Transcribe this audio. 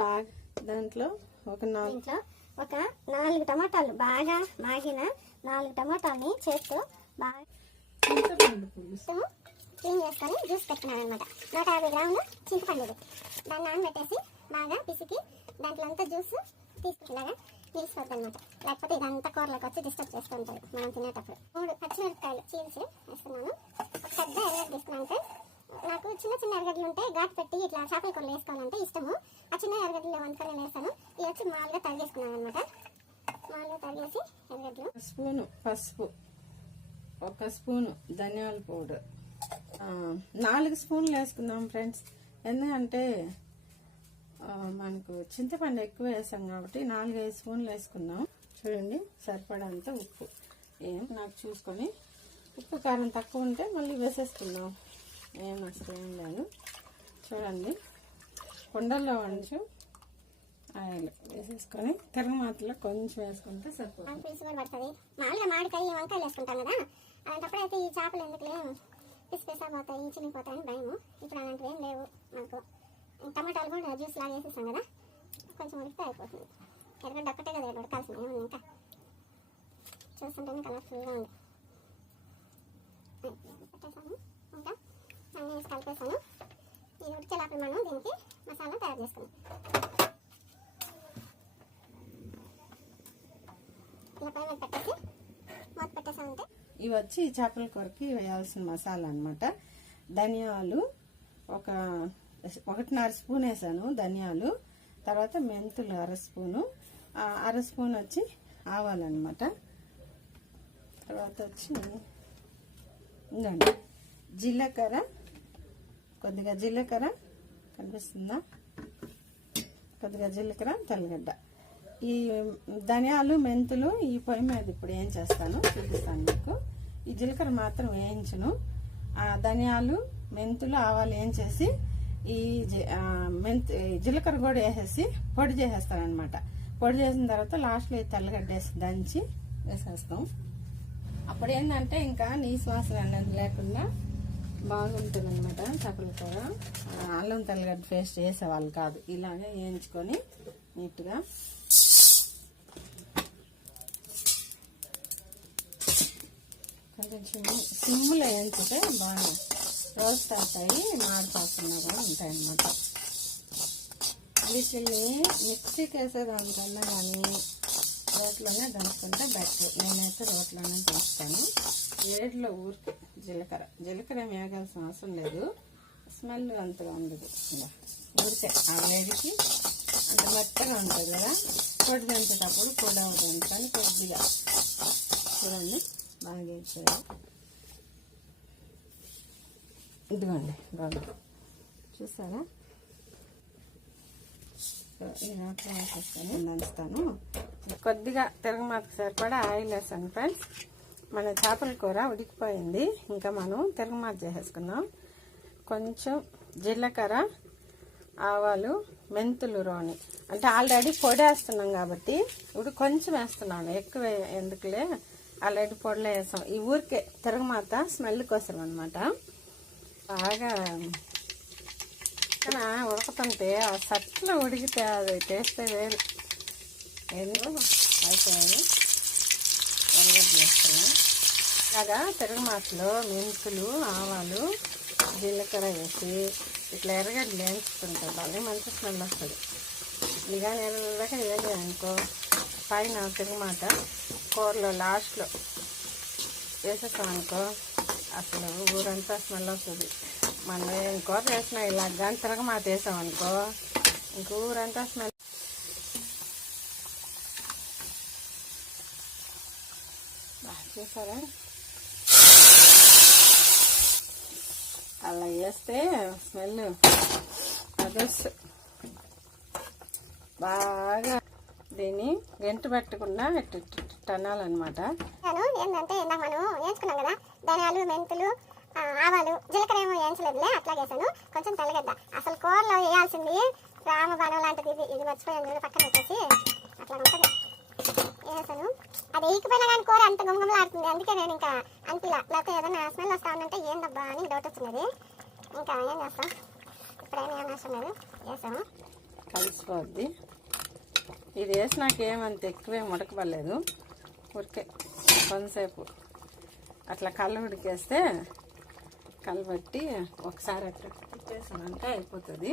బాగా దాంట్లో ఒక 4 టమాటాలు బాగా మాగిన 4 టమాటాలని చేత్తో బాగా క్లీన్ చేసుకొని జ్యూస్ పెట్టుకున్నాను అనమాట. 150 గ్రాములు చింతపండు దాన్ని నానబెట్టేసి బాగా పిసికి దాంట్లో అంతా జ్యూస్ తీసుకుంటున్నాగా తీసుకోవద్దు అనమాట. లేకపోతే ఇదంతా కూరలోకి వచ్చి డిస్టర్బ్ చేస్తూ ఉంటుంది మనం తినేటప్పుడు. 3 పచ్చిమిరపకాయలు చీల్చి వేస్తున్నాను. ఒక పెద్ద ఎర్రగడ్డ తీసుకున్నాను. నాకు చిన్న చిన్న ఎర్రగడ్డలు ఉంటే ఘాటు పెట్టి ఇట్లా చేపల కూరలు వేసుకోవాలంటే ఇష్టము. ఆ చిన్న ఎర్రగడ్డలు వండుకొని వేస్తాను. ఇవి వచ్చి మామూలుగా తరిగేసుకున్నాను అనమాట. మామూలుగా తరిగేసి ఎర్రగడ్డలు స్పూను పసుపు, 1 స్పూను ధనియాల పౌడర్, 4 స్పూన్లు వేసుకుందాం ఫ్రెండ్స్. ఎందుకంటే మనకు చింతపండు ఎక్కువ వేసాం కాబట్టి 4-5 స్పూన్లు వేసుకుందాం. చూడండి సరిపడంత ఉప్పు నాకు చూసుకొని, ఉప్పు కారం తక్కువ ఉంటే మళ్ళీ వేసేసుకుందాం. అసలు ఏం లేదు. చూడండి కుండల్లో వంచు ఆయిల్ వేసేసుకొని తిరగమాతలో కొంచెం వేసుకుంటే సరిపోతుంది. పీసు కూడా పడుతుంది. మామూలుగా మామిడికాయ వంకాయలు వేసుకుంటాం కదా, అలాంటప్పుడు అయితే ఈ చేపలు ఎందుకులే పిసిపిసా పోతాయి చినిగిపోతాయని భయము. ఇప్పుడు అలాంటివి ఏం లేవు మనకు. టమాటాలు కూడా జ్యూస్ లాగా వేసేస్తాం కదా, కొంచెం ఉడికితే అయిపోతుంది. ఎర్రగడ్డ ఒక్కటే కదా ఉడకాల్సింది, ఏముంది ఇంకా చూస్తుంటేనే కలర్ఫుల్గా ఉంది. పెట్టేసాను, ఇంకా అన్నీ వేసి కలిపేసాను. ఇది ఉడికేలాపి మనం దీనికి మసాలా తయారు చేసుకున్నాం. ఇలా పై మీద పెట్టేసి మూత పెట్టేసామంటే ఇవి వచ్చి చేపల కూరకి వేయాల్సిన మసాలా అనమాట. ధనియాలు 1.5 స్పూన్ వేసాను ధనియాలు. తర్వాత మెంతులు 1/2 స్పూను, 1/2 స్పూన్ వచ్చి ఆవాలన్నమాట. తర్వాత వచ్చి ఇందండి జీలకర్ర, కొద్దిగా జీలకర్ర కనిపిస్తుందా, కొద్దిగా జీలకర్ర, తెల్లగడ్డ. ఈ ధనియాలు మెంతులు ఈ పొయ్యి మీద ఇప్పుడు ఏం చేస్తాను చూపిస్తాను మీకు. ఈ జీలకర్ర మాత్రం వేయించను. ధనియాలు మెంతులు ఆవాలు ఏం చేసి ఈ జీలకర్ర కూడా వేసేసి పొడి చేసేస్తాను అనమాట. పొడి చేసిన తర్వాత లాస్ట్లో ఈ తెల్లగడ్డ వేసి దంచి వేసేస్తాం. అప్పుడు ఏంటంటే ఇంకా నీసు వాసన అనేది లేకుండా బాగుంటుంది అనమాట చేపల కూర. అల్లం తెల్లగడ్డ పేస్ట్ వేసేవాళ్ళు కాదు, ఇలాగే వేయించుకొని నీట్గా కొంచెం సిమ్లో వేయించితే బాగా రోస్ట్ అవుతాయి, మాడిపోకుండా కూడా ఉంటాయి అన్నమాట. వీటిని మిక్సీకి వేసేదానికన్నా కానీ రోట్లోనే దంచుకుంటే బెటర్. నేనైతే రోట్లోనే దంచుతాను. వేడిలో ఊరికి జీలకర్ర వేగాల్సిన అవసరం లేదు, స్మెల్ అంతగా ఉండదు. ఊరికే ఆ వేడికి అంత మెత్తగా ఉంటుంది కదా, పొడి దంచేటప్పుడు పొడి అవుతుంది. కానీ కొద్దిగా చూడండి బాగా వేసారు. ఇదిగోండి బాగా చూసారా, ఈ రోట్లో వేసేస్తాను, దంచుతాను. కొద్దిగా తిరగమాతకు సరిపడా ఆయిల్ వేసాను ఫ్రెండ్స్. మన చేపల కూర ఉడికిపోయింది, ఇంకా మనం తిరగమాత చేసేసుకుందాం. కొంచెం జీలకర్ర, ఆవాలు, మెంతులు రోని అంటే ఆల్రెడీ పొడి వేస్తున్నాం కాబట్టి ఇప్పుడు కొంచెం వేస్తున్నాను, ఎక్కువ ఎందుకులే, ఆల్రెడీ పొడిలో వేసాం. ఈ ఊరికే తిరగమాత స్మెల్ కోసం అనమాట. బాగా ఉడకతుంటే ఆ సట్లో ఉడికితే అది టేస్ట్ వేరు. ఏందో అయిపోయాయి ఎర్రగడ్డలు వేస్తున్నాం. ఇలాగా తిరగమాతలో మెంతులు, ఆవాలు, జీలకర్ర వేసి ఇట్లా ఎర్రగడ్డలు వేయించుకుంటాం. బాగా మంచి స్మెల్ వస్తుంది. ఇదిగా ఎర్రగా వేగాయనుకో పైన తిరగమాత కూరలో లాస్ట్లో వేసేస్తామనుకో అసలు ఊరంతా స్మెల్ వస్తుంది. మనం ఏం కూర వేసినా ఇలా కానీ తిరగమాత వేసామనుకో ఇంక ఊరంతా స్మెల్. చూసారా అలా వేస్తే స్మెల్ అదర్స్ బాగా దీన్ని గంట పెట్టకుండా టనాలన్నమాట. ఏంటంటే ఇందాక మనం వేసుకున్నాం కదా ధనియాలు, మెంతులు, ఆవాలు, జీలకర్ర ఏమో వేయించలేదులే, అట్లా వేసాను. కొంచెం తెల్లగడ్డ అసలు కూరలో వేయాల్సింది రామబాణం లాంటిది, ఇది మర్చిపోయాను పక్కన వచ్చేసి అట్లా ఉంటుంది వేసాను. అది వేయకపోయినా కానీ కూర అంత గుమగుమలాడుతుంది. అందుకే నేను ఇంకా అంతిలా, లేకపోతే ఏదైనా స్మెల్ వస్తా ఉందంటే ఏందబ్బా అని డౌట్ వచ్చినది. ఇంకా ఏం చేస్తాం, ఇప్పుడైనా ఏం అవసరం లేదు, వేసాము. కలిసిపోద్ది. ఇది వేసి నాకు ఏమంత ఎక్కువేం ఉడకబడలేదు, ఉడికే కొంతసేపు అట్లా కళ్ళు ఉడికేస్తే కలబట్టి ఒకసారి అట్లా తిప్పేసానంటే అయిపోతుంది.